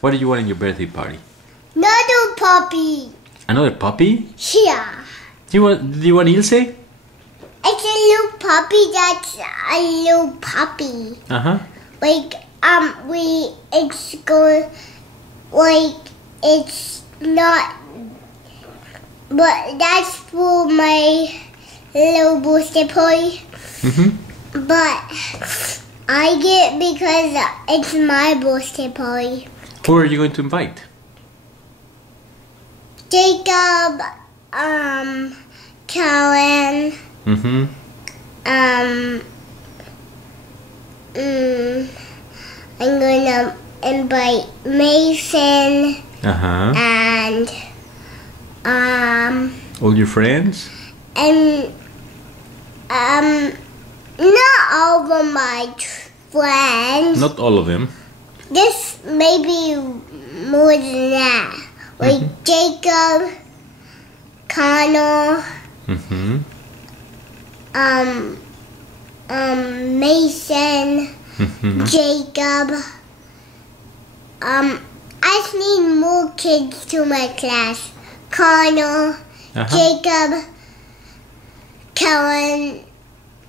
What do you want in your birthday party? Another puppy. Another puppy? Yeah. Do you want Ilse? It's a little puppy that's a little puppy. Uh-huh. It's not, but that's for my little birthday party. Mm-hmm. But I get it because it's my birthday party. Who are you going to invite? Jacob, Karen, Mm-hmm. I'm gonna invite Mason Uh-huh. and All your friends? and not all of my friends. Not all of them. Just maybe more than that. Like Jacob, Connor, Mm-hmm. Mason, Mm-hmm. Jacob. I just need more kids to my class. Connor, Uh-huh. Jacob, Kellen,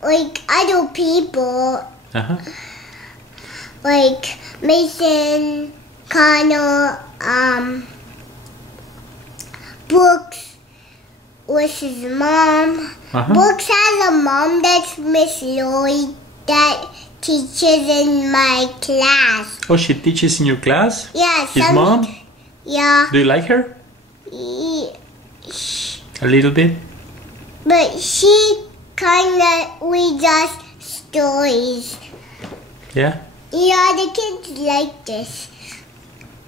like other people, Uh-huh. like Mason, Connor, Brooks with his mom. Uh-huh. Brooks has a mom that's Miss Lloyd that teaches in my class. Oh, she teaches in your class? Yeah, His mom? Yeah. Do you like her? Ye- A little bit? But she kinda reads us stories. Yeah? Yeah, the kids like this.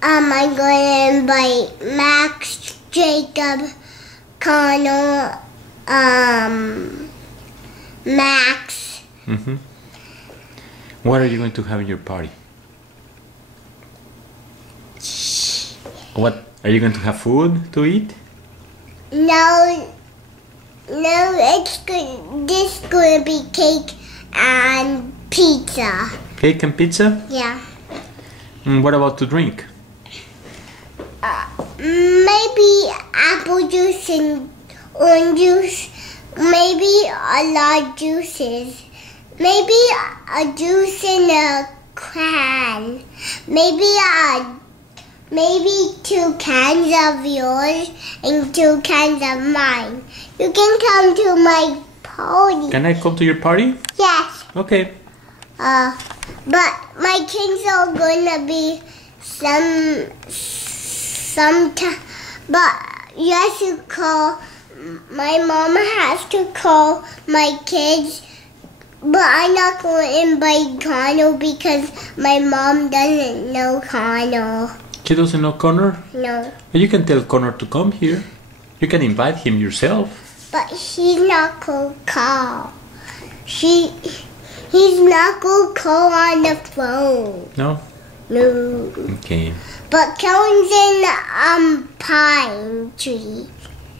I'm gonna invite Max, Jacob, Connor, Max. Mm-hmm. What are you going to have in your party? What? Are you going to have food to eat? No, it's good. This gonna be cake and pizza. Cake and pizza? Yeah. What about to drink? Maybe apple juice and orange juice. Maybe a lot of juices. Maybe a juice in a can. Maybe 2 cans of yours and 2 cans of mine. You can come to my party. Can I come to your party? Yes. Okay. But my kids are gonna be some time. But you have to call. My mom has to call my kids. But I'm not going to invite Connor because my mom doesn't know Connor. She doesn't know Connor? No. But you can tell Connor to come here. You can invite him yourself. But he's not going to call. He's not going to call on the phone. No? No. Okay. But Kellen's in a pine tree.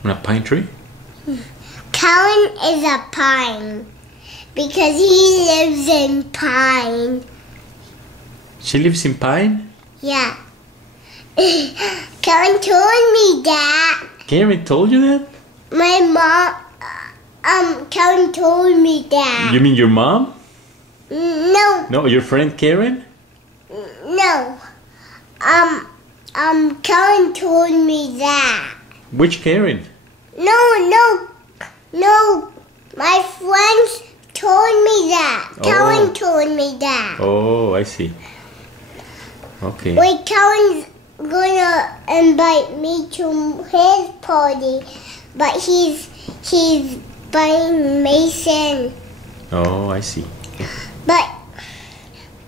On a pine tree? Kellen is a pine because he lives in pine. She lives in pine? Yeah. Kellen told me that. Karen told you that? My mom, Kellen told me that. You mean your mom? No, No, your friend Karen? no. Kellen told me that. Which Karen? No. My friends told me that. Oh. Kellen told me that. Oh, I see. Okay. Wait, Kellen's gonna invite me to his party, but he's buying Mason. Oh, I see. But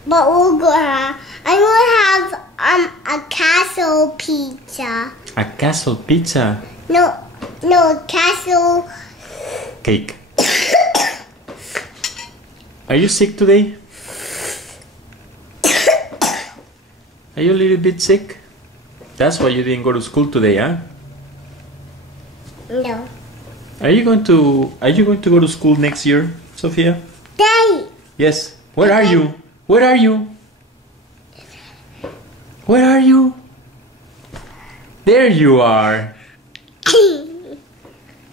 I'm gonna have a castle pizza. A castle pizza. No, castle. Cake. Are you sick today? Are you a little bit sick? That's why you didn't go to school today, huh? No. Are you going to go to school next year, Sophia? Daddy. Yes. Where are you? Where are you? Where are you? There you are.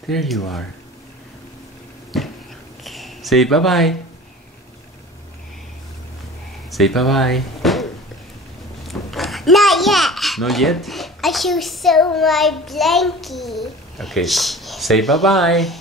There you are. Say bye-bye. Say bye-bye. Not yet. Not yet? I should sew my blankie. Okay. Say bye-bye.